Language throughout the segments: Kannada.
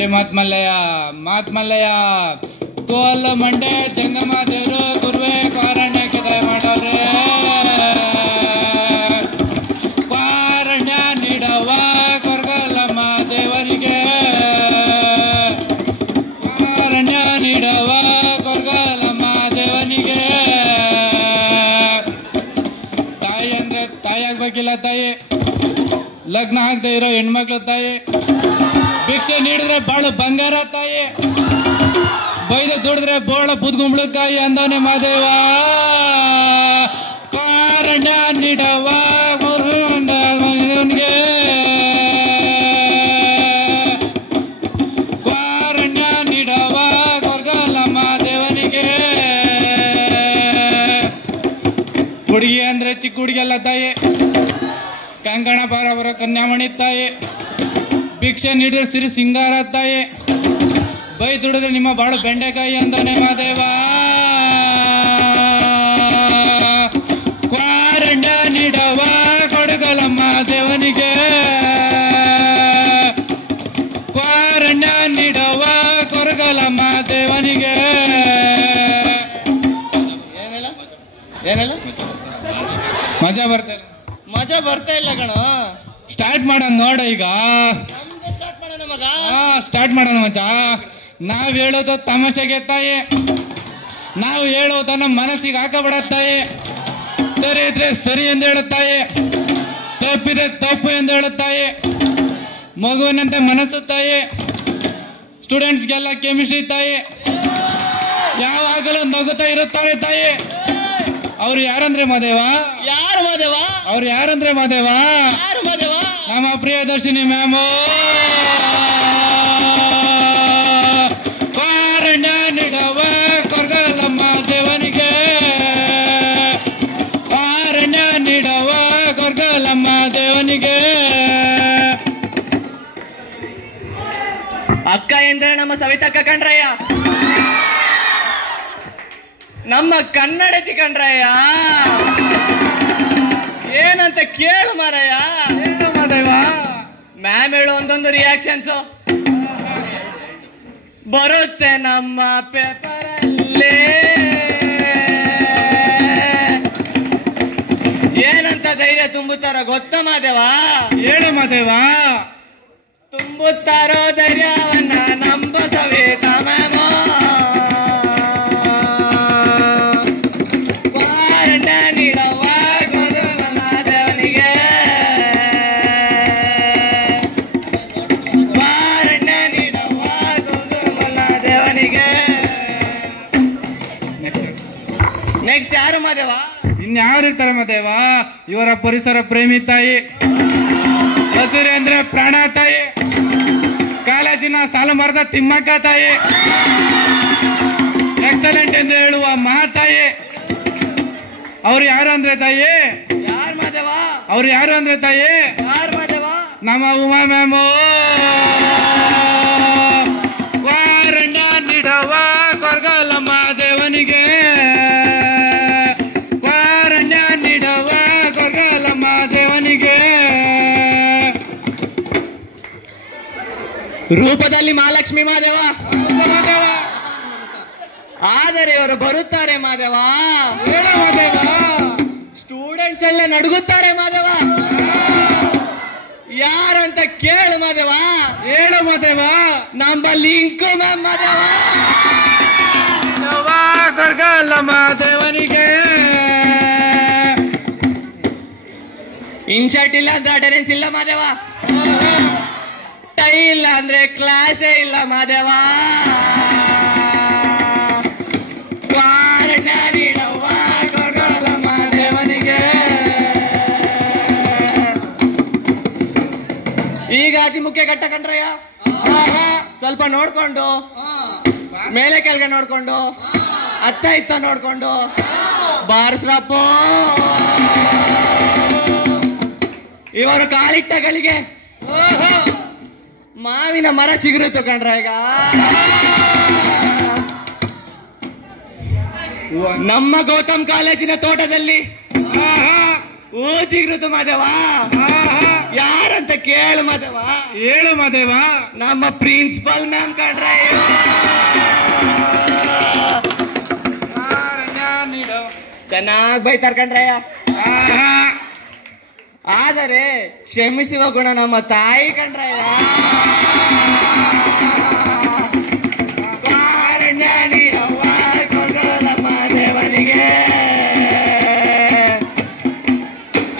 ಏ ಮಾತ್ಮಲ್ಲಯ್ಯ ಕೋಲ ಮಂಡೆ ಜಂಗಮ ದೇವರು ಗುರುವೆ ಕಾರಣ್ಯಕ್ಕೆ ದಯ ಮಾಡವ್ರೆ. ಕಾರಣ್ಯ ನೀಡವ ಕೊರಗಲಮ್ಮ ದೇವರಿಗೆ, ಕಾರಣ್ಯ ನೀಡವ ಕೊರಗಲಮ್ಮ ದೇವನಿಗೆ. ತಾಯಿ ಅಂದ್ರೆ ತಾಯಿ ಆಗ್ಬೇಕಿಲ್ಲ ತಾಯಿ, ಲಗ್ನ ಆಗದೆ ಇರೋ ಹೆಣ್ಮಕ್ಳು ತಾಯಿ, ಭಿಕ್ಷೆ ನೀಡಿದ್ರೆ ಬಾಳು ಬಂಗಾರ ತಾಯಿ, ಬೈದು ದುಡಿದ್ರೆ ಬೋಳ ಬುದ್ಗುಂಬಳಕಾಯಿ ಅಂದವನೇ ಮಾದೇವ. ಕಾರಣ್ಯ ನೀಡವ ದೇವನಿಗೆ, ಕಾರಣ್ಯ ನೀಡವ ಕೊರಗಲಮ್ಮ ದೇವನಿಗೆ. ಹುಡುಗಿ ಅಂದ್ರೆ ಚಿಕ್ಕ ಹುಡುಗಿಯಲ್ಲ ತಾಯಿ, ಕಂಕಣ ಬರ ಕನ್ಯಾಮಣಿ ತಾಯಿ, ಭಿಕ್ಷೆ ನೀಡಿದ್ರೆ ಸಿರಿ ಸಿಂಗಾರ ತಾಯಿ, ಬೈ ದುಡಿದ್ರೆ ನಿಮ್ಮ ಬಾಳು ಬೆಂಡೆಕಾಯಿ ಅಂದವನೇ ಮಾದೇವ. ಕಾರಣ್ಯ ನೀಡವ ಕೊಡಗಲಮ್ಮ ದೇವನಿಗೆ, ಕಾರಣ್ಯ ನೀಡವ ಕೊರಗಲಮ್ಮ ದೇವನಿಗೆ. ಮಜಾ ಬರ್ತಾ ಇಲ್ಲ ಕಣ. ಸ್ಟಾರ್ಟ್ ಮಾಡೋಣ ನೋಡ ಈಗ, ಸ್ಟಾರ್ಟ್ ಮಾಡೋಣ ಮಚ್ಚ. ನಾವ್ ಹೇಳೋದು ತಮಾಷೆಗೆ ತಾಯಿ, ನಾವು ಹೇಳೋದನ್ನ ಮನಸ್ಸಿಗೆ ಹಾಕಬೇಡ ತಾಯಿ. ಸರಿ ಇದ್ರೆ ಸರಿ ಎಂದು ಹೇಳುತ್ತಾಯಿ, ತಪ್ಪಿದ್ರೆ ತಪ್ಪು ಎಂದು ಹೇಳುತ್ತಾಯಿ. ಮಗುವಿನಂತೆ ಮನಸ್ಸು ತಾಯಿ, ಸ್ಟೂಡೆಂಟ್ಸ್ಗೆಲ್ಲ ಕೆಮಿಸ್ಟ್ರಿ ತಾಯಿ, ಯಾವಾಗಲೂ ನಗುತ್ತಾ ಇರುತ್ತಾರೆ ತಾಯಿ. ಅವ್ರು ಯಾರಂದ್ರೆ ಮಾದೇವ, ಅವ್ರು ಯಾರಂದ್ರೆ ಮಾದೇವ, ನಮ್ಮ ಪ್ರಿಯದರ್ಶಿನಿ ಮ್ಯಾಮು. ಕಾರಣ್ಯ ನೀಡವ ಕೊರಗಲಮ್ಮ ದೇವನಿಗೆ, ಕಾರಣ್ಯ ನೀಡವ ಕೊರಗಲಮ್ಮ ದೇವನಿಗೆ. ಅಕ್ಕ ಎಂದರೆ ನಮ್ಮ ಸವಿತಕ್ಕ ಕಣ್ರಯ್ಯ, ನಮ್ಮ ಕನ್ನಡತಿ ಕಣ್ರಯ್ಯ. ಏನಂತ ಕೇಳು ಮಾರಯ್ಯ. ಮ್ಯಾಮ್ ಹೇಳೋ ಒಂದೊಂದು ರಿಯಾಕ್ಷನ್ಸು ಬರುತ್ತೆ ನಮ್ಮ ಪೇಪರಲ್ಲಿ. ಏನಂತ ಧೈರ್ಯ ತುಂಬುತ್ತಾರ ಗೊತ್ತ ಮಾದೇವ? ಹೇಳು ಮಾದೇವ. ತುಂಬುತ್ತಾರೋ ಧೈರ್ಯವನ್ನ ನಂಬ ಸವಿತ ಮ್ಯಾಮೋ. ಕಾರಣ್ಯ ನೀಡವ ಕೊರಗಲಮ್ಮ ದೇವನಿಗೆ, ಕಾರಣ್ಯ ನೀಡವ ಕೊರಗಲಮ್ಮ ದೇವನಿಗೆ. ನೆಕ್ಸ್ಟ್ ಯಾರು ಮಾದೇವ? ಇನ್ಯಾರು ಇರ್ತಾರೆ ಮಾದೇವ? ಇವರ ಪರಿಸರ ಪ್ರೇಮಿ ತಾಯಿ, ಹಸಿರು ಅಂದ್ರೆ ಪ್ರಾಣ ತಾಯಿ, ಕಾಲೇಜಿನ ಸಾಲು ಮರದ ತಿಮ್ಮಕ್ಕ ತಾಯಿ, ಎಕ್ಸಲೆಂಟ್ ಎಂದು ಹೇಳುವ ಮಹಾತಾಯಿ. ಅವ್ರು ಯಾರು ಅಂದ್ರೆ ತಾಯಿ? ಯಾರು ಮಾದೇವ? ಅವ್ರು ಯಾರು ಅಂದ್ರೆ ತಾಯಿ? ಯಾರು ಮಾದೇವ? ನಮ್ಮ ಉಮಾ ಮ್ಯಾಮು. ಕಾರಣ್ಯ ನೀಡವ ಕೊರಗಲಮ್ಮ ದೇವನಿಗೆ, ಕಾರಣ್ಯ ನೀಡವ ಕೊರಗಲಮ್ಮ ದೇವನಿಗೆ. ರೂಪದಲ್ಲಿ ಮಹಾಲಕ್ಷ್ಮಿ ಮಾದೇವ, ಆದರೆ ಇವರು ಬರುತ್ತಾರೆ ಮಾದೇವ. ಸ್ಟೂಡೆಂಟ್ಸ್ ಎಲ್ಲ ನಡುಗುತ್ತಾರೆ ಮಾದೇವ. ಯಾರಂತ ಕೇಳು ಮಾದೇವ. ಹೇಳು ಮಾದೇವ. ನಮ್ಮಲ್ಲಿ ಇಂಕು ಮ್ಯಾಮ್ ಮಾದೇವ. ಕೊರಗಲಮ್ಮ ದೇವನಿಗೆ. ಇನ್ಶರ್ಟ್ ಇಲ್ಲ ಅಂದ್ರೆ ಅಟೆಂಡೆನ್ಸ್ ಇಲ್ಲ ಮಾದೇವ. ಟೈ ಇಲ್ಲ ಅಂದ್ರೆ ಕ್ಲಾಸೇ ಇಲ್ಲ ಮಾದೇವ. ಕಾರಣ್ಯ ನೀಡವ ಕೊರಗಲಮ್ಮ ದೇವನಿಗೆ. ಈಗ ಅತಿ ಮುಖ್ಯ ಘಟ್ಟ ಕಣ್ರಯ್ಯ. ಸ್ವಲ್ಪ ನೋಡ್ಕೊಂಡು, ಮೇಲೆ ಕೆಳಗೆ ನೋಡ್ಕೊಂಡು, ಅತ್ತ ಇತ್ತ ನೋಡ್ಕೊಂಡು ಬಾರಿಸ್ರಪ್ಪ. ಇವರು ಕಾಲಿಟ್ಟ ಗಳಿಗೆ ಮಾವಿನ ಮರ ಚಿಗುರುತ್ತು ಕಣ್ರ. ಈಗ ನಮ್ಮ ಗೌತಮ್ ಕಾಲೇಜಿನ ತೋಟದಲ್ಲಿ ಊಚಿಗ್ರುತು ಮಾದೇವ. ಯಾರಂತ ಕೇಳು ಮಾದೇವ. ಹೇಳು ಮಾದೇವ. ನಮ್ಮ ಪ್ರಿನ್ಸಿಪಲ್ ಮ್ಯಾಮ್ ಕಣ್ರೆ. ಚೆನ್ನಾಗ್ ಬೈತಾರ ಕಣ್ರಯ್ಯ. ಆದರೆ ಕ್ಷಮಿಸುವ ಗುಣ ನಮ್ಮ ತಾಯಿ ಕಣ್ರಯ್ಯ. ಕಾರಣ್ಯ ನೀಡವ್ವ ಕೊಡಲಮ್ಮ ದೇವನಿಗೆ.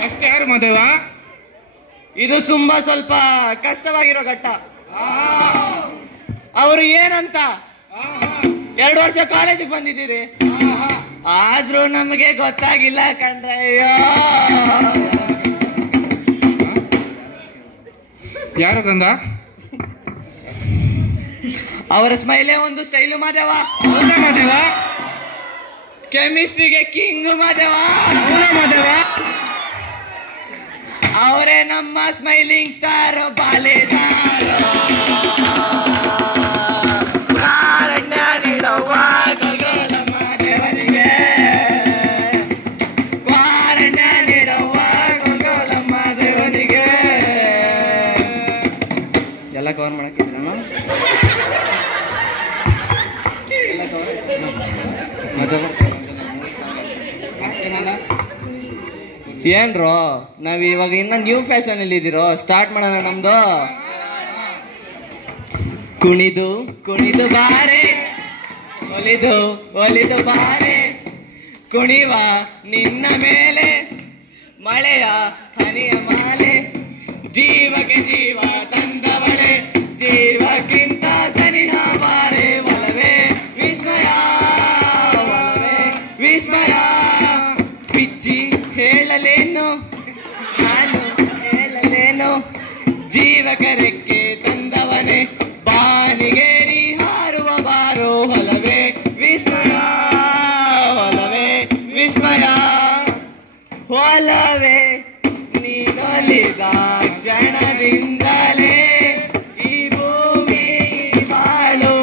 ಅಷ್ಟೇ ಯಾರು ಮಾದೇವ? ಇದು ತುಂಬಾ ಸ್ವಲ್ಪ ಕಷ್ಟವಾಗಿರೋ ಘಟ್ಟ. ಅವರು ಏನಂತ 2 ವರ್ಷ ಕಾಲೇಜಿಗೆ ಬಂದಿದ್ದೀರಿ, ಆದ್ರೂ ನಮಗೆ ಗೊತ್ತಾಗಿಲ್ಲ ಕಣ್ರಯ್ಯ. ಯಾರು ಕಂದ? ಅವರ ಸ್ಮೈಲೇ ಒಂದು ಸ್ಟೈಲು ಮಾದೇವ. ಮಾದೇವ ಕೆಮಿಸ್ಟ್ರಿಗೆ ಕಿಂಗ್ ಮಾದೇವ. ಅವರೇ ನಮ್ಮ ಸ್ಮೈಲಿಂಗ್ ಸ್ಟಾರ್ ಬಾಲೆ ಸಾರು. ಕಾರಣ್ಯ ನೀಡವ್ವ ಕೊಡಲಮ್ಮ ದೇವನಿಗೆ. ಕಾರಣ್ಯ ನೀಡವ್ವ ಕೊಡಲಮ್ಮ ದೇವನಿಗೆ. ಎಲ್ಲ ಕವರ್ ಮಾಡಕ್ಕಿದ್ರಮ್ಮ. ಏನ್ರೋ ನಾವ್ ಇವಾಗ ಇನ್ನ ನ್ಯೂ ಫ್ಯಾಷನ್ ಅಲ್ಲಿ ಇದೀರೋ. ಸ್ಟಾರ್ಟ್ ಮಾಡೋಣ ನಮ್ದು. ಕುಣಿದು ಕುಣಿದು ಬಾರೆ, ಒಲಿದು ಒಲಿದು ಬಾರೆ, ಕುಣಿವ ನಿನ್ನ ಮೇಲೆ ಮಳೆಯ ಹನಿಯ ಮಾಲೆ. ಜೀವಕ್ಕೆ ಜೀವ ತಂದವಳೆ, ಜೀವಕ್ಕಿಂತ ಸನಿಹ ಬಾರೆ. ಒಲವೇ ವಿಸ್ಮಯ, ಒಲವೇ ವಿಸ್ಮಯ. ಪಿಚ್ಚಿ ಹೇಳಲೇನು ನಾನು ಹೇಳಲೇನು, ಜೀವಕ ರೆಕ್ಕೆ ತಂದವನೇ ಬಾನಿಗೇರಿ ಹಾರುವ ಬಾರೋ. ಒಲವೇ ವಿಸ್ಮಯ, ಒಲವೇ ವಿಸ್ಮಯ. ಒಲವೇ ನೀನೊಲಿದ ಕ್ಷಣದಿಂದಲೇ ಈ ಭೂಮಿ ಬಾಳು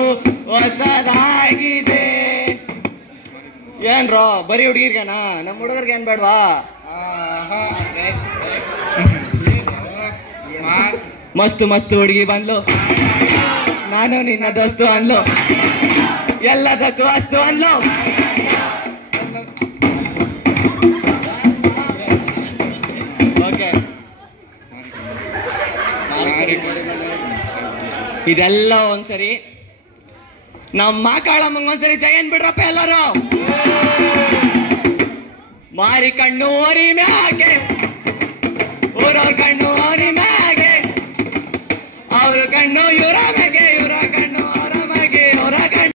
ಹೊಸದಾಗಿದೆ. ಏನ್ರೋ ಬರೀ ಹುಡುಗಿರ್ಗನ, ನಮ್ಮ ಹುಡುಗರ್ಗೆ ಏನ್ ಬೇಡ್ವಾ? ಮಸ್ತು ಮಸ್ತು ಹುಡುಗಿ ಬಂದ್ಲು, ನಾನು ನಿನ್ನ ದೋಸ್ತು ಅನ್ಲು, ಎಲ್ಲದಕ್ಕೂ ಅಸ್ತು ಅನ್ಲು. ಓಕೆ, ಇದೆಲ್ಲ ಒಂದ್ಸರಿ ನಮ್ಮ ಕಾಳಮ್ಮಂಗೊಂದ್ಸರಿ ಜಯನ್ ಬಿಡ್ರಪ್ಪ ಎಲ್ಲರೂ. ಮಾರಿ ಕಣ್ಣು ಓರಿ ಮ್ಯಾಗೆ, ಊರವ್ರ ಕಣ್ಣು ಓರಿ ಮ್ಯಾಗೆ, ಅವ್ರ ಕಣ್ಣು ಇವರ